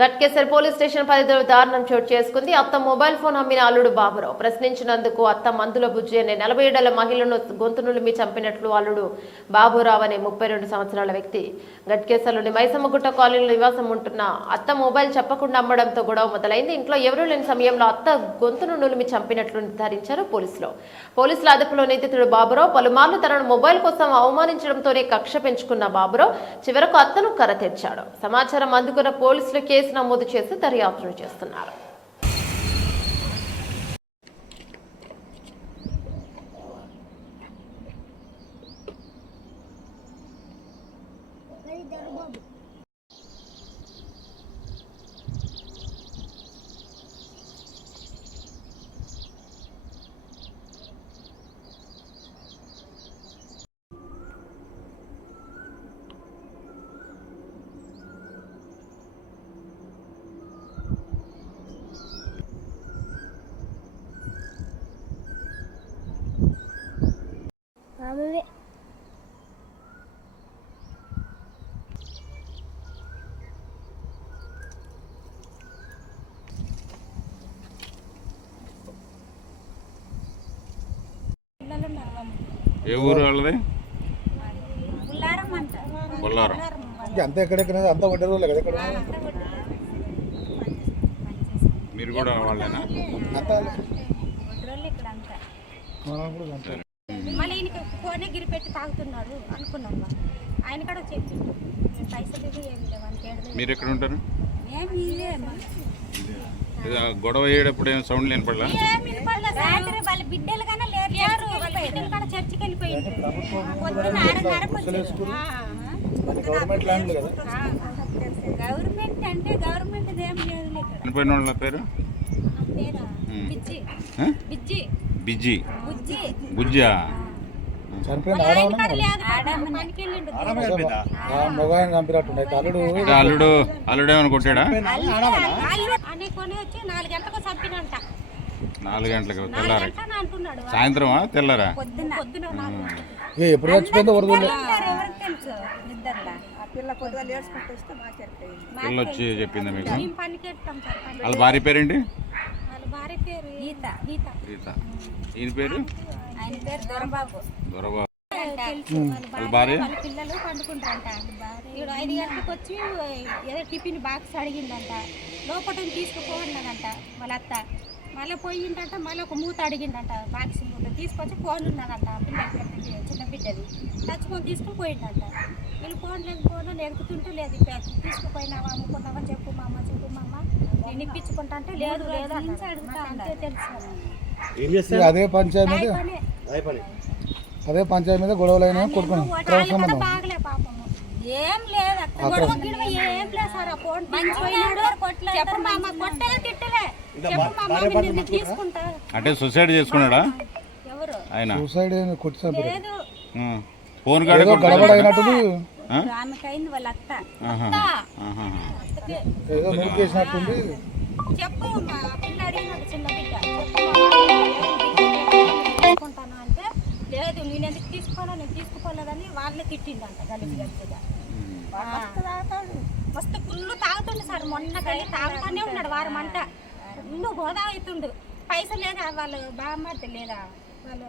Ghatkesar police station పరిధిలో దారుణం చోటు చేసుకుంది. అత్త మొబైల్ ఫోన్ అమ్మిన అల్లుడు బాబురావు ప్రశ్నించినందుకు అత్త మందుల బుజ్జి అనే 47 ఏళ్ల మహిళను గొంతు నులిమి చంపినట్లు అల్లుడు బాబురావు అనే 32 సంవత్సరాల వ్యక్తి గట్కేసర్లోని మైసమ్మగుట్ట కాలనీలో నివాసం ఉంటున్న అత్త మొబైల్ చెప్పకుండా అమ్మడంతో గొడవ మొదలైంది. ఇంట్లో ఎవరూ లేని సమయంలో అత్త గొంతును నులిమి చంపినట్లు నిర్ధారించారు పోలీసుల అదుపులో నిందితుడు బాబురావు పలుమార్లు తనను మొబైల్ కోసం అవమానించడంతోనే కక్ష పెంచుకున్న బాబురావు చివరకు అత్తను కర తెచ్చాడు. సమాచారం అందుకున్న పోలీసులు కేసు నమోదు చేసి దర్యాప్తు చేస్తున్నారు. ఏ ఊరు వాళ్ళది? బొల్లారం. అంతా ఎక్కడెక్కడ అంతా ఒకటే రోజులు కదా. మీరు కూడా వాళ్ళేనా? మళ్ళీ ఈయనకి ఫోనే గిరిపెట్టి తాగుతున్నాడు అనుకున్నాం. ఆయన కూడా చెప్పిండు పైసలు ఏమి లేవు. మీరు ఎక్కడ ఉంటారు? గొడవ అయ్యేటప్పుడు ఏం సౌండ్ వినపడలా? వాళ్ళ బిడ్డలు కానీ లేరు. వాళ్ళ బిడ్డలు కూడా చర్చికి వెళ్ళిపోయింది. గవర్నమెంట్ అంటే గవర్నమెంట్ ఏం లేదు. చనిపోయిన వాళ్ళ పేరు బిజ్జి బుజ్జా. అల్లుడు ఏమైనా కొట్టాడా? 4 గంటలకు తెల్లారా? సాయంత్రమా తెల్లారా? ఎప్పుడు చచ్చిపోయిందో పిల్ల వచ్చి చెప్పిందా మీకు? వాళ్ళ భార్య పేరేంటి? ఈయన పేరు దొరబాబు. వాళ్ళ భార్య పిల్లలు పండుకుంటారంట. 5 గంటలకు వచ్చి ఏదో టిఫిన్ బాక్స్ అడిగిందంట. లోపల తీసుకుపోవన్నదంట వాళ్ళ అత్త. మళ్ళీ పోయిందంట. మళ్ళీ ఒక మూత అడిగిందంట. బాక్స్ మూత తీసుకొచ్చి ఫోన్ ఉన్నదంట. పిల్లలకి చిన్న బిడ్డది తెచ్చుకొని తీసుకుని పోయిందంట. వీళ్ళు ఫోన్లు ఎడుకుతుంటే లేదు. తీసుకుపోయినావా అమ్ముకున్నావా చెప్పు మా అమ్మ నేను ఇప్పించుకుంటా అంటే లేదు అంతే తెలుసు. అదే పంచాయతీ మీద గొడవలైనా కొడుకున్నాం. బాగలే పాపము ఏం లేదు. ఏం లేదు సార్. ఫోన్ తీసుకుంటా అంటే సూసైడ్ చేసుకున్నాడా? ఎవరు ఆయన సూసైడ్ లేదు. ఫోన్ కాడ గడబడ అయినట్టు ఆమెకైంది వాళ్ళ అత్త. ఏదో నూకేసినట్టుంది. చెప్పు మా పిల్ల అడిగినాడు చిన్న బిడ్డ తీసుకుంటాను అంటే లేదు నేను ఎందుకు తీసుకోవాలో నేను తీసుకుపోలేదని వాళ్ళే తిట్టిండంట. గలీజ్ గట్టిగా మస్తు ఫుల్ తాగుతుండు సార్. మొన్న కలిసి తాగుతానే ఉన్నాడు వారం అంట. ఫుల్ హోదా అవుతుండు. పైసలు లేదా వాళ్ళు బాగా లేదా వాళ్ళు